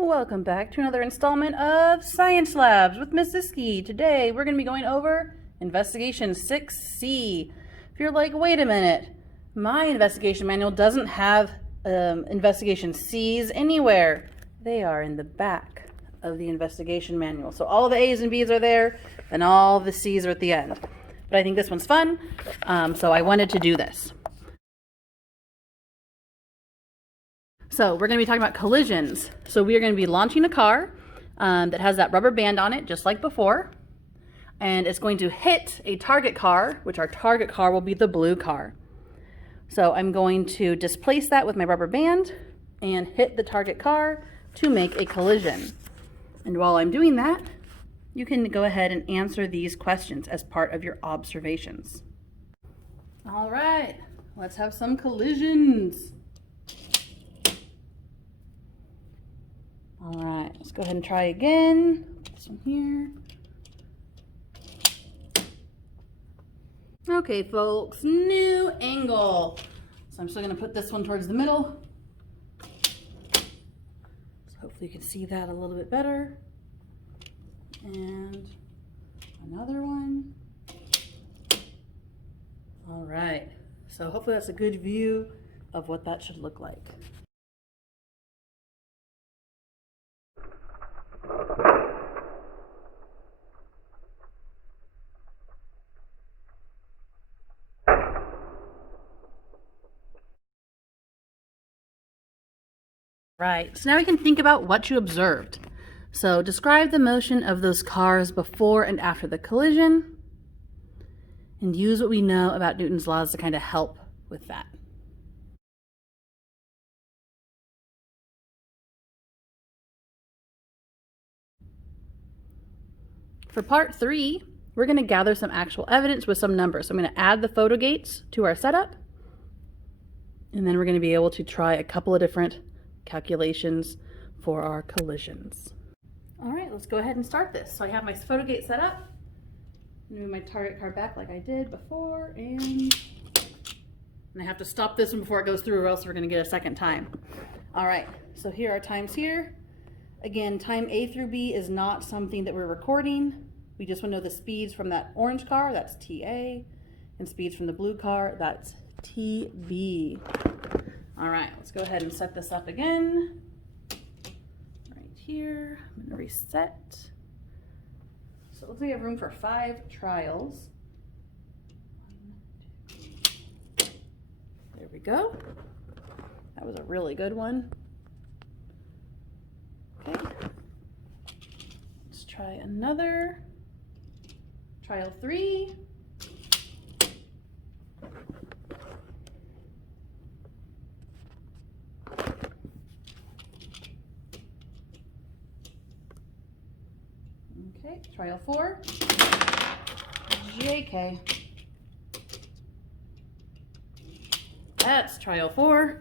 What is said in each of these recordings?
Welcome back to another installment of Science Labs with Ms. Ziske. Today we're going to be going over Investigation 6C. If you're like, wait a minute, my investigation manual doesn't have Investigation C's anywhere. They are in the back of the investigation manual. So all the A's and B's are there and all the C's are at the end. But I think this one's fun, so I wanted to do this. So we're going to be talking about collisions. So we are going to be launching a car that has that rubber band on it, just like before. And it's going to hit a target car, which our target car will be the blue car. So I'm going to displace that with my rubber band and hit the target car to make a collision. And while I'm doing that, you can go ahead and answer these questions as part of your observations. All right, let's have some collisions. All right, let's go ahead and try again. Put this one here. Okay, folks, new angle. So I'm still gonna put this one towards the middle. So hopefully you can see that a little bit better. And another one. All right, so hopefully that's a good view of what that should look like. Right, so now we can think about what you observed. So describe the motion of those cars before and after the collision, and use what we know about Newton's laws to kind of help with that. For part 3, we're going to gather some actual evidence with some numbers. So I'm going to add the photo gates to our setup, and then we're going to be able to try a couple of different calculations for our collisions. All right, let's go ahead and start this. So I have my photo gate set up. Move my target car back like I did before, and I have to stop this one before it goes through or else we're going to get a second time. All right, so here are times here. Again, time A through B is not something that we're recording. We just want to know the speeds from that orange car, that's TA, and speeds from the blue car, that's TB. All right, let's go ahead and set this up again. Right here, I'm gonna reset. So it looks like we have room for 5 trials. There we go. That was a really good one. Okay, let's try another. Trial 3. Okay, trial 4. JK. That's trial 4.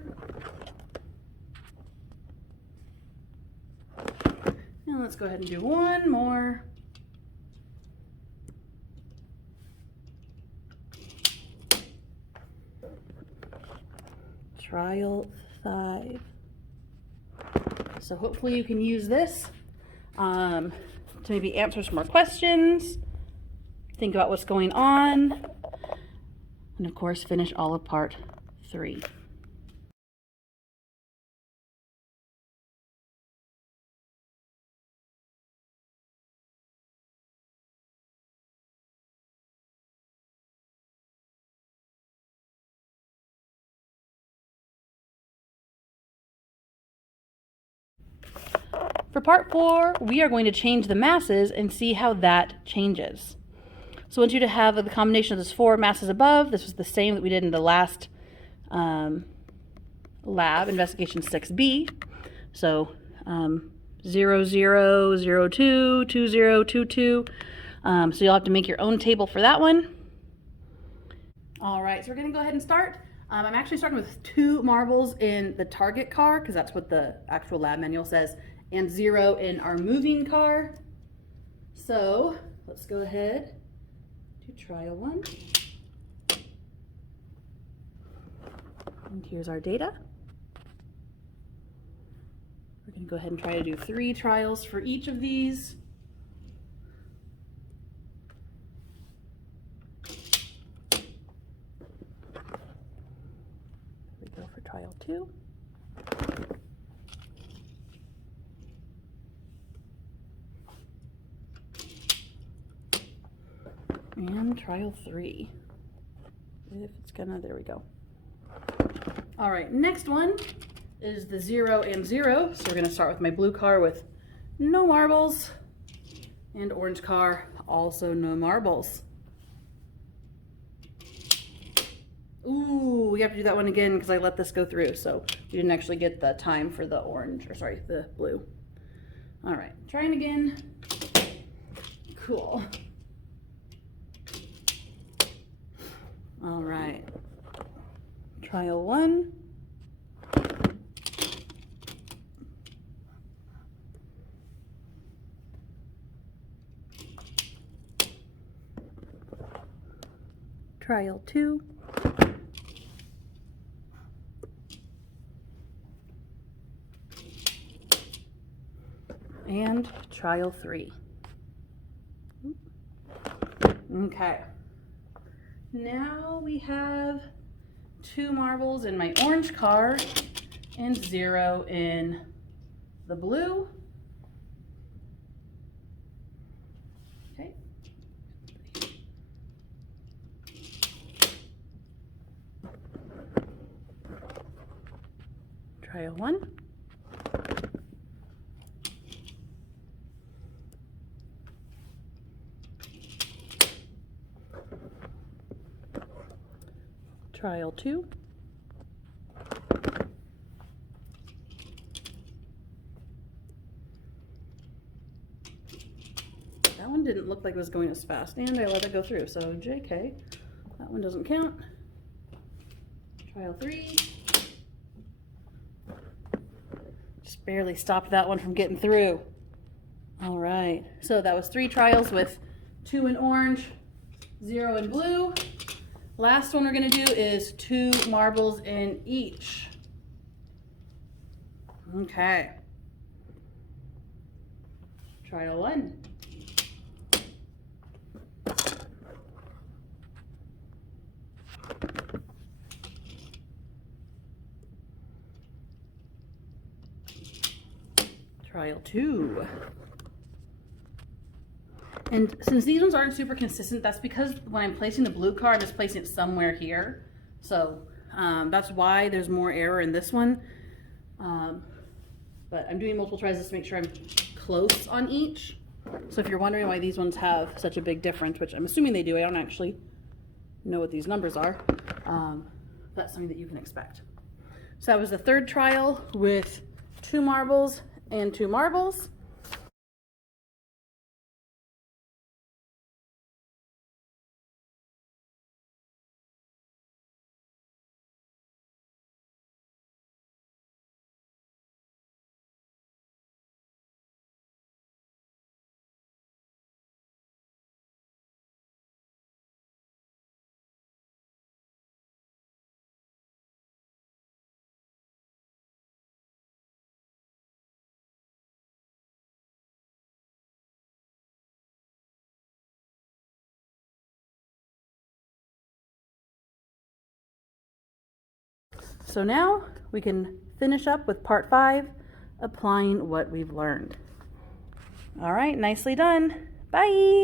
Now let's go ahead and do one more. Trial 5. So hopefully you can use this to maybe answer some more questions, think about what's going on, and of course finish all of part 3. For part 4, we are going to change the masses and see how that changes. So I want you to have the combination of those 4 masses above. This was the same that we did in the last lab, investigation 6B. So 0, 0, 0, 2, 2, 0, 2, 2. So you'll have to make your own table for that one. All right, so we're going to go ahead and start. I'm actually starting with 2 marbles in the target car because that's what the actual lab manual says, and 0 in our moving car. So let's go ahead to trial 1. And here's our data. We're going to go ahead and try to do 3 trials for each of these. We go for trial 2. And trial 3. If it's gonna, there we go. All right, next one is the 0 and 0. So we're gonna start with my blue car with no marbles, and orange car, also no marbles. Ooh, we have to do that one again because I let this go through, so we didn't actually get the time for the orange, or sorry, the blue. All right, trying again. Cool. All right, trial 1. Trial 2. And trial 3. Okay. Now we have 2 marbles in my orange car and 0 in the blue. Okay. Trial 1. Trial 2. That one didn't look like it was going as fast, and I let it go through, so JK, that one doesn't count. Trial 3. Just barely stopped that one from getting through. All right, so that was 3 trials with 2 in orange, 0 in blue. Last one we're gonna do is 2 marbles in each. Okay. Trial 1. Trial 2. And since these ones aren't super consistent, that's because when I'm placing the blue car, I'm just placing it somewhere here. So that's why there's more error in this one. But I'm doing multiple tries just to make sure I'm close on each. So if you're wondering why these ones have such a big difference, which I'm assuming they do, I don't actually know what these numbers are, that's something that you can expect. So that was the 3rd trial with 2 marbles and 2 marbles. So now we can finish up with part 5, applying what we've learned. All right, nicely done. Bye.